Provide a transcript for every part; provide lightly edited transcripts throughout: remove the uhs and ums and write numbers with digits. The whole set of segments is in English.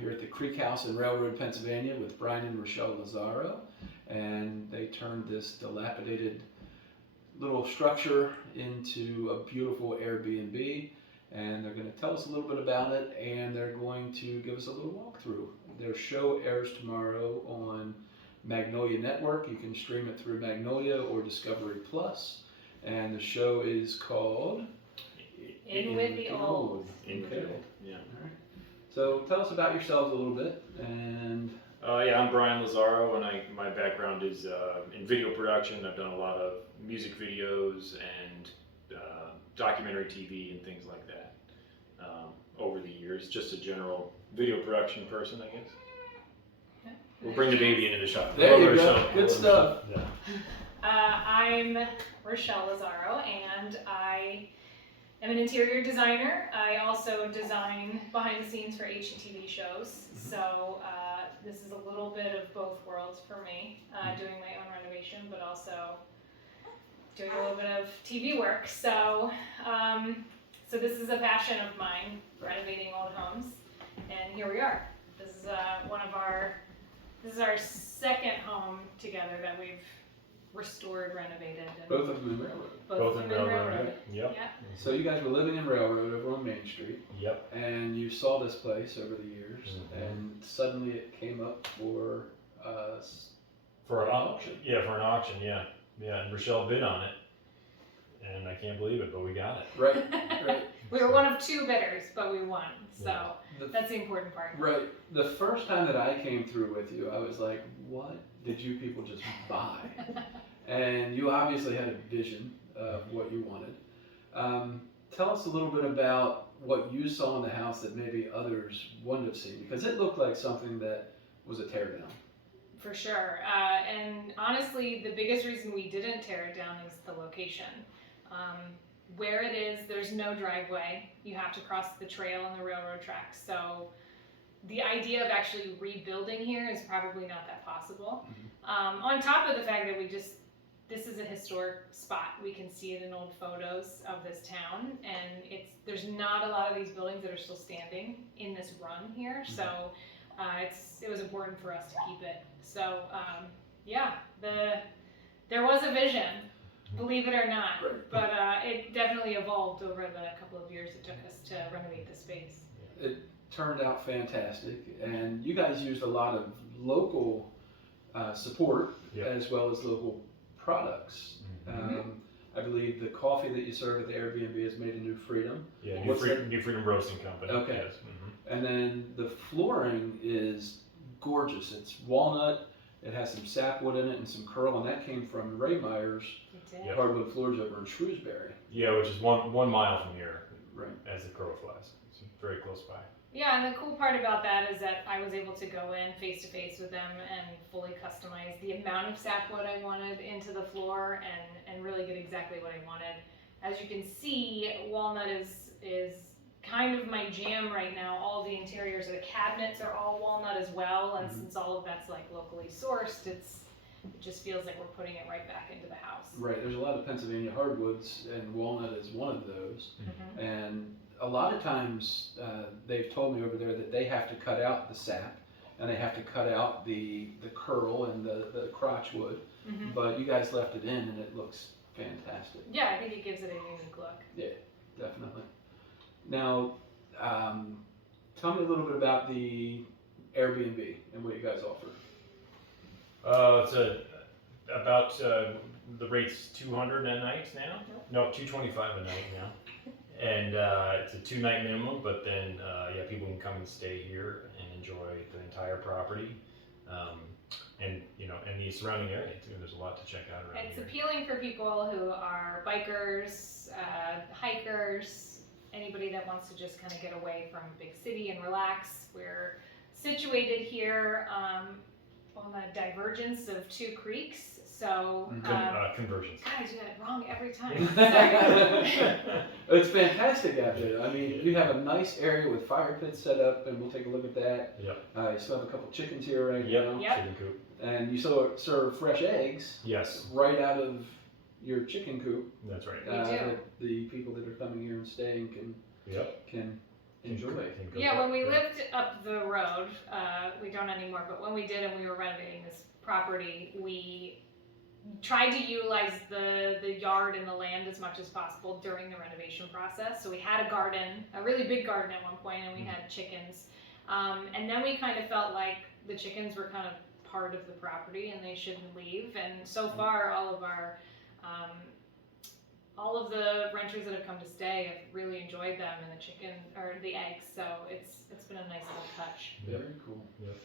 here at the Creek House in Railroad, Pennsylvania with Brian and Rochelle Lazaro, and they turned this dilapidated little structure into a beautiful Airbnb, and they're going to tell us a little bit about it, and they're going to give us a little walkthrough. Their show airs tomorrow on Magnolia Network. You can stream it through Magnolia or Discovery Plus, and the show is called In with the Old. In with the Old. Yeah. All right. So tell us about yourselves a little bit, and Yeah, I'm Brian Lazaro, and my background is in video production. I've done a lot of music videos and documentary TV and things like that over the years. Just a general video production person, I guess. Yeah. We'll bring the baby into the shop. there you go. Rochelle. Good stuff. Yeah. I'm Rochelle Lazaro, and I am an interior designer. I also design behind the scenes for HGTV shows. So this is a little bit of both worlds for me, doing my own renovation, but also doing a little bit of TV work. So, so this is a passion of mine, renovating old homes, and here we are. This is this is our second home together that we've restored, renovated. And Both of them in Railroad. both of them in Railroad. Yep. Yeah. So you guys were living in Railroad over on Main Street, Yep. and you saw this place over the years, Mhm. and suddenly it came up for For an auction. Yeah, for an auction. Yeah. Yeah, and Rochelle bid on it, and I can't believe it, but we got it. Right, right. We were one of two bidders, but we won. So Yeah. that's the important part. Right. The first time that I came through with you, I was like, what did you people just buy? And you obviously had a vision of what you wanted. Tell us a little bit about what you saw in the house that maybe others wouldn't have seen, because it looked like something that was a teardown. For sure. And honestly, the biggest reason we didn't tear it down is the location. Where it is, there's no driveway. You have to cross the trail and the railroad tracks. So the idea of actually rebuilding here is probably not that possible. On top of the fact that this is a historic spot. We can see it in old photos of this town, and there's not a lot of these buildings that are still standing in this run here. So it was important for us to keep it. So yeah, there was a vision, believe it or not, but it definitely evolved over the couple of years it took us to renovate the space. It turned out fantastic, and you guys used a lot of local support as well as local products. I believe the coffee that you serve at the Airbnb is made in New Freedom. Yeah, What's New Freedom Roasting Company. Okay. Yes. And then the flooring is gorgeous. It's walnut. It has some sapwood in it and some curl, and that came from Ray Meyer's It did. Yep. hardwood floors over in Shrewsbury. Yeah, which is one mile from here, Right. as the crow flies. It's very close by. Yeah, and the cool part about that is that I was able to go in face to face with them and fully customize the amount of sapwood I wanted into the floor and really get exactly what I wanted. As you can see, walnut is kind of my jam right now. All the interiors of the cabinets are all walnut as well, and since all of that's like locally sourced, it just feels like we're putting it right back into the house. Right. There's a lot of Pennsylvania hardwoods, and walnut is one of those. And a lot of times they've told me over there that they have to cut out the sap, and they have to cut out the curl and the crotch wood. But you guys left it in, and it looks fantastic. Yeah, I think it gives it a unique look. Yeah, definitely. Now, tell me a little bit about the Airbnb and what you guys offer. It's about the rate's $200 a night now. No, $225 a night now, and it's a 2-night minimum. But then, people can come and stay here and enjoy the entire property, and the surrounding area too. There's a lot to check out around It's here. appealing for people who are bikers, hikers, anybody that wants to just kind of get away from big city and relax. We're situated here on the divergence of two creeks, so Conversions. guys, you got it wrong every time. Sorry. It's fantastic out there. I mean, you have a nice area with fire pits set up, and we'll take a look at that. Yep. You still have a couple chickens here right Yep. now. Yep. Chicken coop. And you still serve fresh eggs Yes, right out of your chicken coop. that's right. We do. That the people that are coming here and staying Yep. can enjoy. Can go Yeah, back, when we yeah. lived up the road, we don't anymore, but when we did and we were renovating this property, we tried to utilize the yard and the land as much as possible during the renovation process. So we had a garden, a really big garden at one point, and we had chickens. And then we kind of felt like the chickens were kind of part of the property and they shouldn't leave. And so far, all of the renters that have come to stay have really enjoyed them and the chicken or the eggs. So it's been a nice little touch. Very cool. Yep.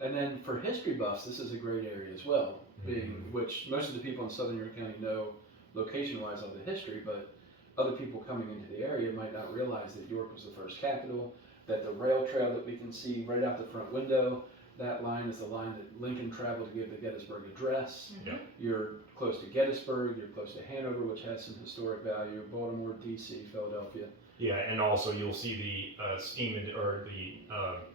And then for history buffs, this is a great area as well, being which most of the people in Southern York County know location-wise of the history, but other people coming into the area might not realize that York was the first capital, that the rail trail that we can see right out the front window, that line is the line that Lincoln traveled to give the Gettysburg Address. Yeah. You're close to Gettysburg, you're close to Hanover, which has some historic value, Baltimore, DC, Philadelphia. Yeah, and also you'll see the or the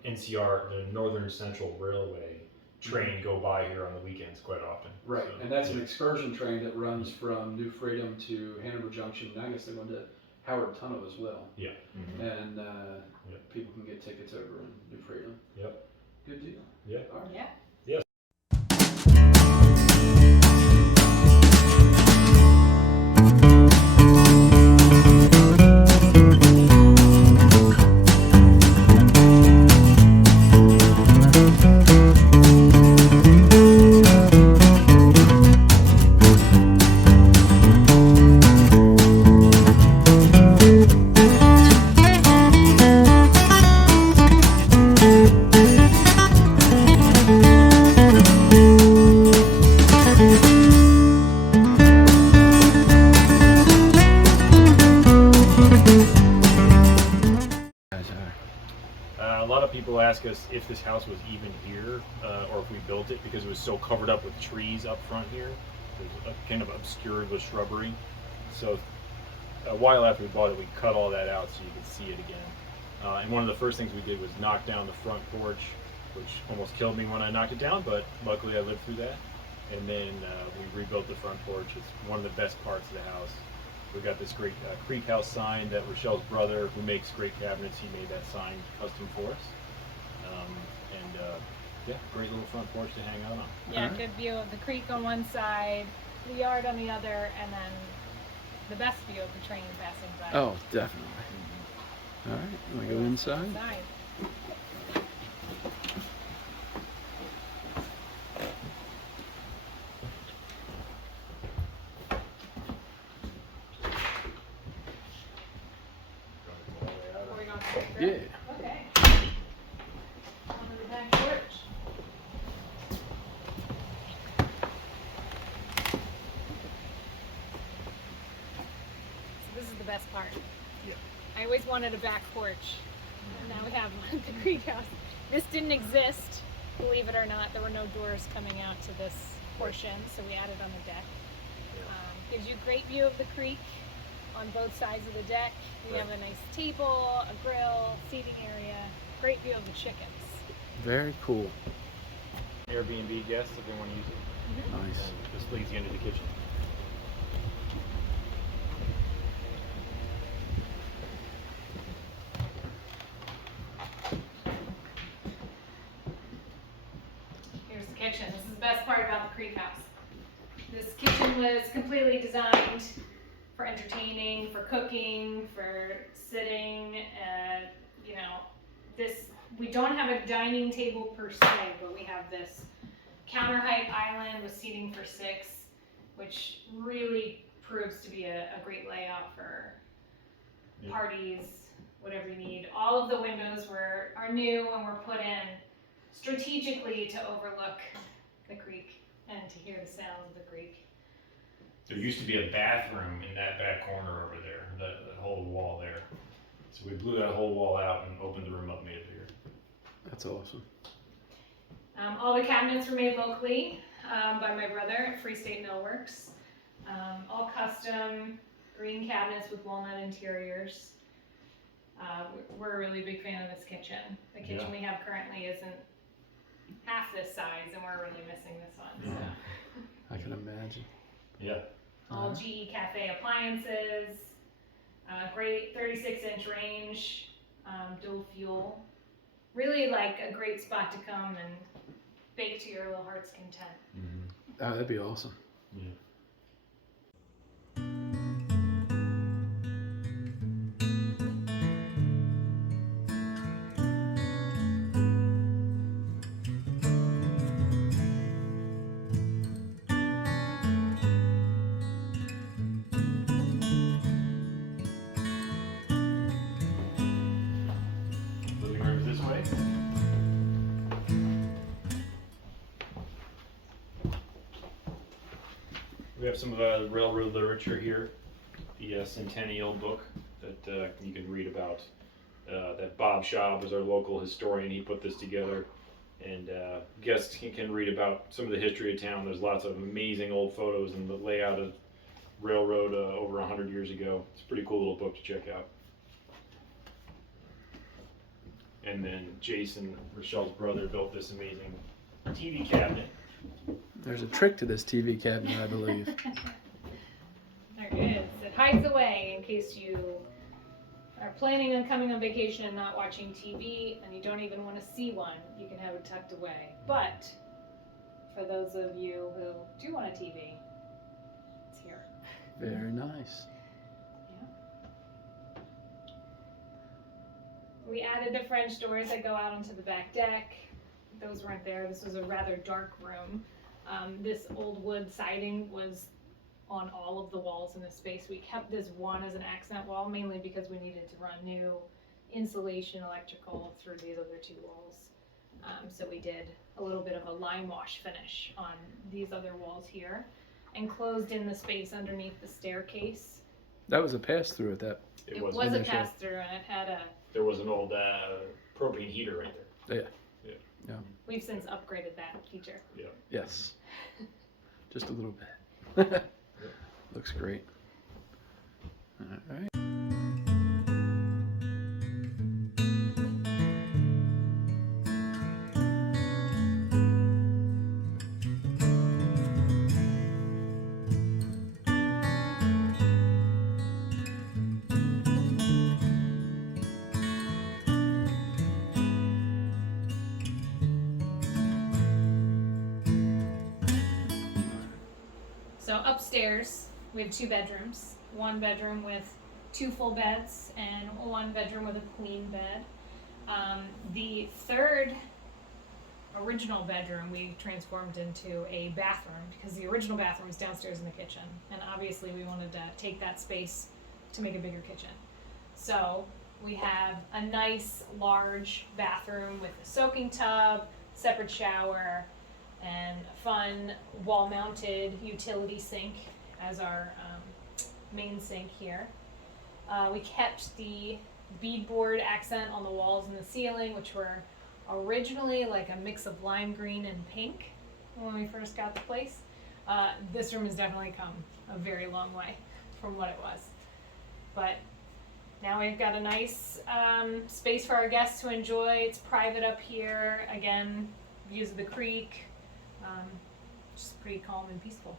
NCR, the Northern Central Railway train go by here on the weekends quite often. Right, So, and that's yeah. an excursion train that runs from New Freedom to Hanover Junction, and I guess they go to Howard Tunnel as well. Yeah. And Yep. people can get tickets over in New Freedom. Yep. Good deal. Yeah. All right. Yeah. A lot of people ask us if this house was even here or if we built it because it was so covered up with trees up front here. It was kind of obscured with shrubbery. So a while after we bought it, we cut all that out so you could see it again. And one of the first things we did was knock down the front porch, which almost killed me when I knocked it down, but luckily I lived through that. And then we rebuilt the front porch. It's one of the best parts of the house. We got this great Creek House sign that Rochelle's brother, who makes great cabinets, he made that sign custom for us. Yeah, great little front porch to hang out on. Yeah, good view of the creek on one side, the yard on the other, and then the best view of the train passing by. Oh, definitely. All right, we go inside. Inside. Are we going straight through? Yeah. Okay. On to the back porch. So this is the best part. Yeah. I always wanted a back porch. And now we have one at the Creek House. This didn't exist, believe it or not. There were no doors coming out to this portion, so we added on the deck. Gives you a great view of the creek on both sides of the deck. We have a nice table, a grill, seating area, great view of the chickens. Very cool. Airbnb guests if they want to use it. Nice. And this leads you into the kitchen. Here's the kitchen. This is the best part about the Creek House. This kitchen was completely designed for entertaining, for cooking, for sitting. We don't have a dining table per se, but we have this counter height island with seating for 6, which really proves to be a great layout for parties, whatever you need. All of the windows are new and were put in strategically to overlook the creek and to hear the sounds of the creek. There used to be a bathroom in that back corner over there, the whole wall there. So we blew that whole wall out and opened the room up, made it bigger. That's awesome. All the cabinets were made locally by my brother at Free State Millworks. All custom green cabinets with walnut interiors. We're a really big fan of this kitchen. The kitchen we have currently isn't half this size, and we're really missing this one. So. I can imagine. Yeah. All GE Cafe appliances, great 36-inch range, dual fuel. Really like a great spot to come and bake to your little heart's content. Oh, that'd be awesome. Yeah. Living room is this way. We have some of the railroad literature here. The Centennial book that you can read about. That Bob Schaub was our local historian. He put this together, and guests can read about some of the history of town. There's lots of amazing old photos and the layout of railroad over 100 years ago. It's a pretty cool little book to check out. And then Jason, Rochelle's brother, built this amazing TV cabinet. There's a trick to this TV cabinet, I believe. There is. It hides away in case you are planning on coming on vacation and not watching TV and you don't even want to see one. You can have it tucked away. But for those of you who do want a TV, it's here. Very nice. We added the French doors that go out onto the back deck. Those weren't there. This was a rather dark room. This old wood siding was on all of the walls in this space. We kept this one as an accent wall, mainly because we needed to run new insulation electrical through these other two walls. So we did a little bit of a lime wash finish on these other walls here, and closed in the space underneath the staircase. That was a pass through at that. It was a initial. pass through, and it had a. There was an old propane heater right there. We've since upgraded that feature. Yes. Just a little bit. Looks great. All right. So upstairs, we have 2 bedrooms. 1 bedroom with 2 full beds and 1 bedroom with a queen bed. The third original bedroom we transformed into a bathroom because the original bathroom was downstairs in the kitchen, and obviously we wanted to take that space to make a bigger kitchen. So we have a nice large bathroom with a soaking tub, separate shower, and a fun wall-mounted utility sink as our main sink here. We kept the beadboard accent on the walls and the ceiling, which were originally like a mix of lime green and pink when we first got the place. This room has definitely come a very long way from what it was. But now we've got a nice space for our guests to enjoy. It's private up here. Again, views of the creek. Just pretty calm and peaceful.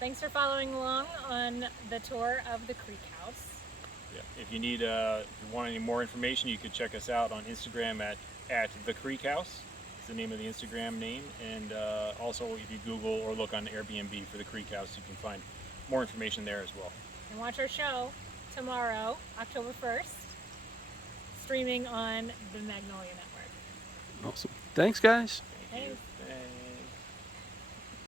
Thanks for following along on the tour of the Creek House. Yeah. If you want any more information, you could check us out on Instagram at the Creek House. It's the name of the Instagram name, and also if you Google or look on Airbnb for the Creek House, you can find more information there as well. And watch our show tomorrow, October 1st, streaming on the Magnolia Network. Awesome. Thanks, guys. Thanks. Thanks.